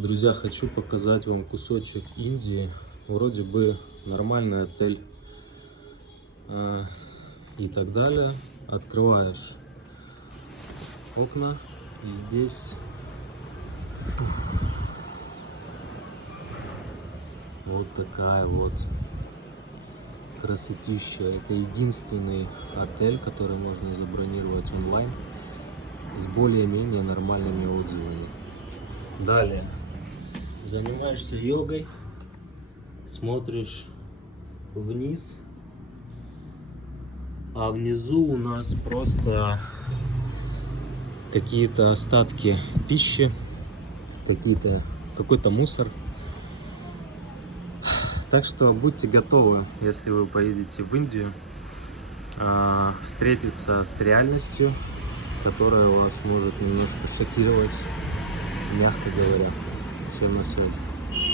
Друзья, хочу показать вам кусочек Индии. Вроде бы нормальный отель и так далее. Открываешь окна и здесь вот такая вот красотища. Это единственный отель, который можно забронировать онлайн с более-менее нормальными отзывами. Далее занимаешься йогой, смотришь вниз, а внизу у нас просто какие-то остатки пищи, какой-то мусор. Так что будьте готовы, если вы поедете в Индию, встретиться с реальностью, которая вас может немножко шокировать, мягко говоря. Всем на связи.